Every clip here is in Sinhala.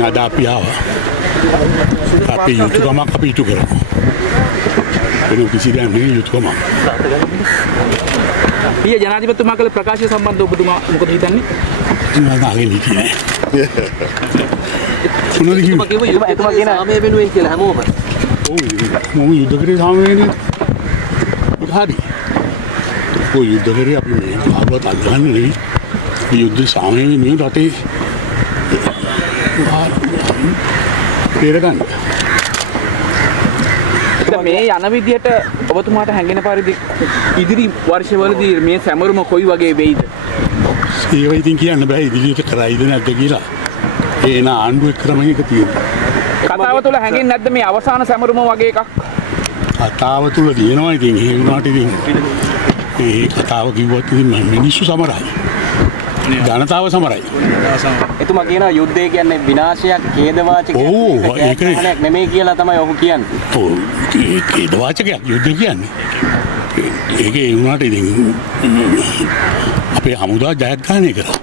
අද අපි ආවා. අපි යුතුයකමක් අපි ඉටු කරමු. වෙන කිසි දෙයක් නෙවෙයි යුතුයකමක්. ඊයේ ජනාධිපතිතුමා කළ ප්‍රකාශය සම්බන්ධව ඔබතුමා මොකද හිතන්නේ? මම අහගෙන හිටියේ නෑ. මොනවද කිව්වේ? එතුමා කියන සාමය වෙනුවෙන් කියලා හැමෝම. ඔව් මම යුද්ධ කරේ සාමය වෙනුවෙන්. හරි. ඔය යුද්ධ කරේ අපි මේ ආවත් අල්ලන්නේ නෙවෙයි. යුද්ධ සාමය වෙනුවෙන් රටේ පෙරගන්න. මේ යන විදිහට ඔබතුමාට හැඟෙන පරිදි ඉදිරි වර්ෂවලදී මේ සැමරුම කොයි වගේ වෙයිද? ඒක ඉතින් කියන්න බෑ ඉදිරියට කරයිද නැද්ද කියලා. ඒන ආණ්ඩුව එක්කම එක තියෙනවා. කතාව තුළ හැඟෙන්නේ නැද්ද මේ අවසාන සැමරුම වගේ එකක්? කතාව තුළ තියෙනවා ඉතින් ඒ වුණාට ඉතින් ඒ කතාව කිව්වොත් ඉතින් මිනිස්සු සමරයි. ජනතාව සමරයි. එතුමා කියනවා යුද්ධය කියන්නේ විනාශයක්, ඛේදවාචකයක් නෙමෙයි කියලා තමයි ඔහු කියන්නේ. ඔව් ඛේදවාචකයක් යුද්ධ කියන්නේ. ඒකේ වුණාට ඉතින් අපේ හමුදා ජයග්‍රහණය කරා.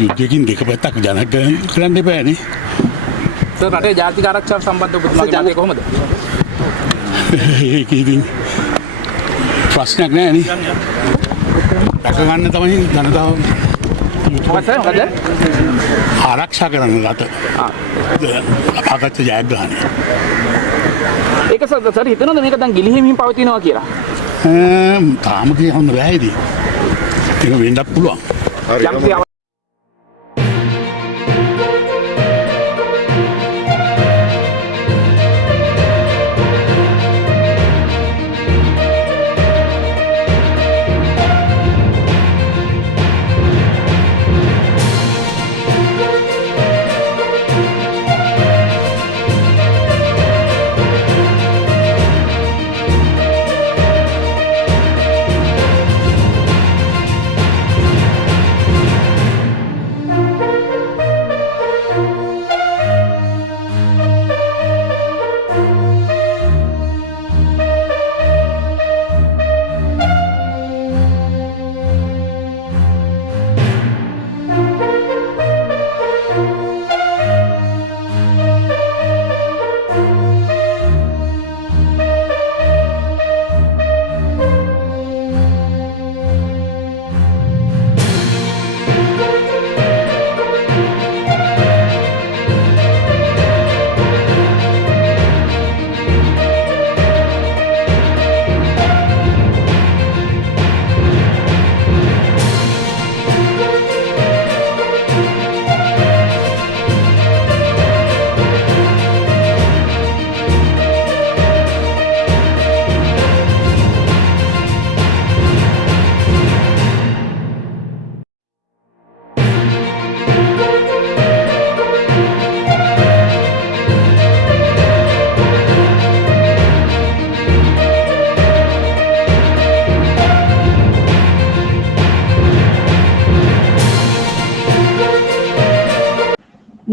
යුද්ධයකින් දෙක පැත්තක් ජනග්‍රහණය කරන්න එපානේ. රටේ ජාතික ආරක්ෂාව සම්බන්ධව ඔබතුමාගේ මතය කොහොමද? ඒක ඉතින් ප්‍රශ්නයක් නෑ නේ. රැක ගන්න තමයි ජනතාව ආරක්ෂා කරන්න රට. අගත ජයග්‍රහණය. ඒක සර් හිතනවද මේක දැන් ගිලිහෙමින් පවතිනවා කියලා? තාම කියන්න බෑ ඉතින්. ඒක වෙන්නත් පුළුවන්.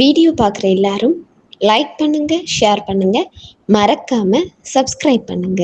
வீடியோ பார்க்குற எல்லாரும் லைக் பண்ணுங்க, ஷேர் பண்ணுங்க, மறக்காம சப்ஸ்கிரைப் பண்ணுங்க.